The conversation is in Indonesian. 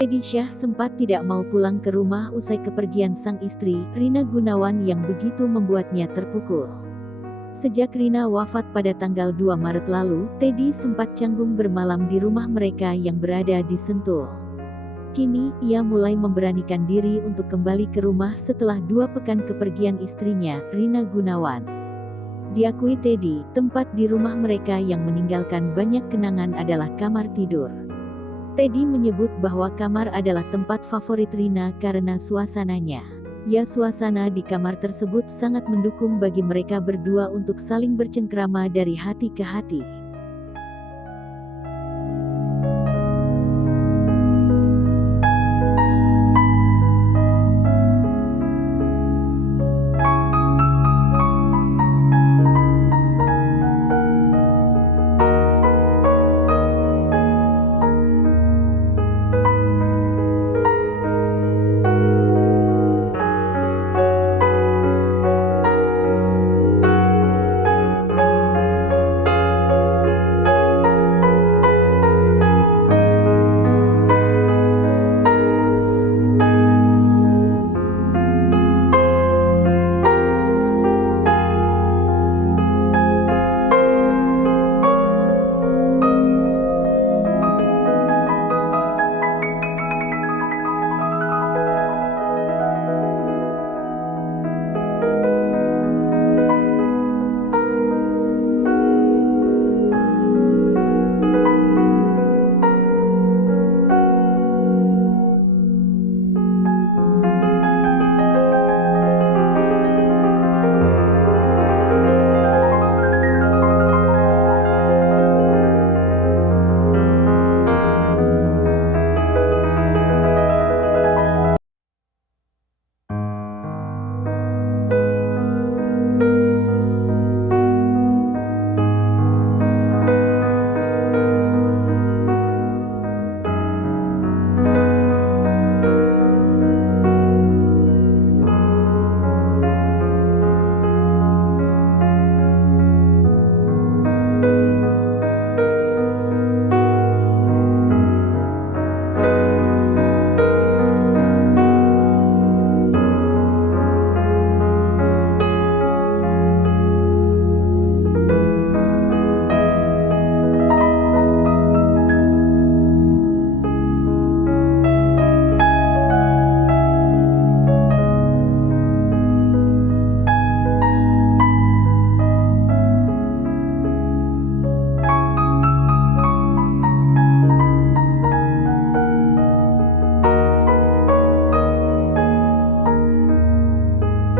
Teddy Syah sempat tidak mau pulang ke rumah usai kepergian sang istri, Rina Gunawan, yang begitu membuatnya terpukul. Sejak Rina wafat pada tanggal 2 Maret lalu, Teddy sempat canggung bermalam di rumah mereka yang berada di Sentul. Kini, ia mulai memberanikan diri untuk kembali ke rumah setelah 2 pekan kepergian istrinya, Rina Gunawan. Diakui Teddy, tempat di rumah mereka yang meninggalkan banyak kenangan adalah kamar tidur. Teddy menyebut bahwa kamar adalah tempat favorit Rina karena suasananya. Ya, suasana di kamar tersebut sangat mendukung bagi mereka berdua untuk saling bercengkrama dari hati ke hati.